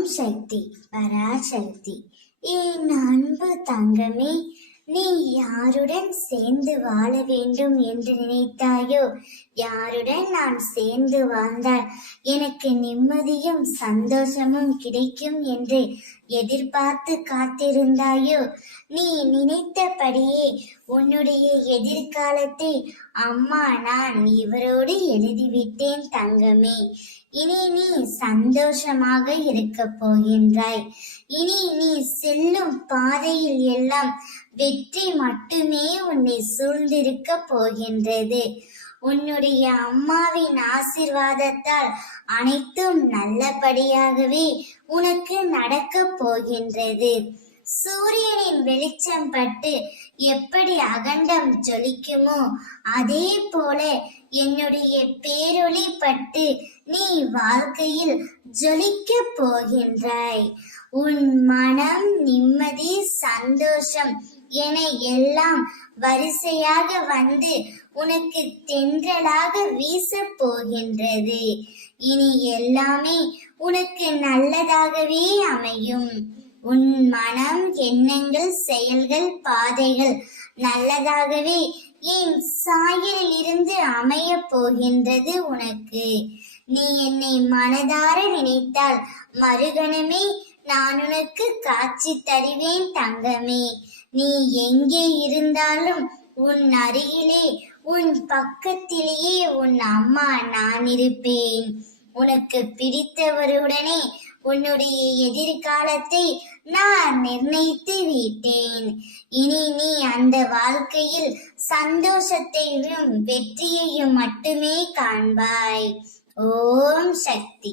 ஓம் சக்தி பராசக்தி. என் அன்பு தங்கமே, நீ யாருடன் சேர்ந்து வாழ வேண்டும் என்று நினைத்தாயோ, யாருடன் நான் சேர்ந்து வாழ்ந்தால் எனக்கு நிம்மதியும் சந்தோஷமும் கிடைக்கும் என்று எதிர்பார்த்து காத்திருந்தாயோ, நீ நினைத்தபடியே உன்னுடைய எதிர்காலத்தை அம்மா நான் இவரோடு எழுதிவிட்டேன் தங்கமே. இனி நீ சந்தோஷமாக இருக்க போகின்றாய். இனி நீ செல்லும் பாதையில் எல்லாம் வெற்றி மட்டுமே உன்னை சூழ்ந்திருக்க போகின்றது. உன்னுடைய அம்மாவின் ஆசீர்வாதத்தால் அனைத்தும் நல்லபடியாகவே உனக்கு நடக்க போகின்றது. சூரியனின் வெளிச்சம் பட்டு எப்படி அகண்டம் ஜொலிக்குமோ, அதே போல என்னுடைய பேரொளி பட்டு நீ வாழ்க்கையில் ஜொலிக்க போகின்றாய். உன் மனம், நிம்மதி, சந்தோஷம் என எல்லாம் வரிசையாக வந்து உனக்கு தென்றலாக வீச போகின்றது. இனி எல்லாமே உனக்கு நல்லதாகவே அமையும். உன் மனம், எண்ணங்கள், செயல்கள், பாதைகள் நல்லதாகவே என் சாயலில் இருந்து அமைய போகின்றது உனக்கு. நீ என்னை மனதார நினைத்தால் மறுகணமே நான் உனக்கு காட்சி தருவேன் தங்கமே. நீ எங்கே இருந்தாலும் உன் அருகிலே, உன் பக்கத்திலேயே உன் அம்மா நான் இருப்பேன். உனக்கு பிடித்தவருடனே உன்னுடைய எதிர்காலத்தை நான் நிர்ணயித்து விட்டேன். இனி நீ அந்த வாழ்க்கையில் சந்தோஷத்தையும் வெற்றியையும் மட்டுமே காண்பாய். ஓம் சக்தி.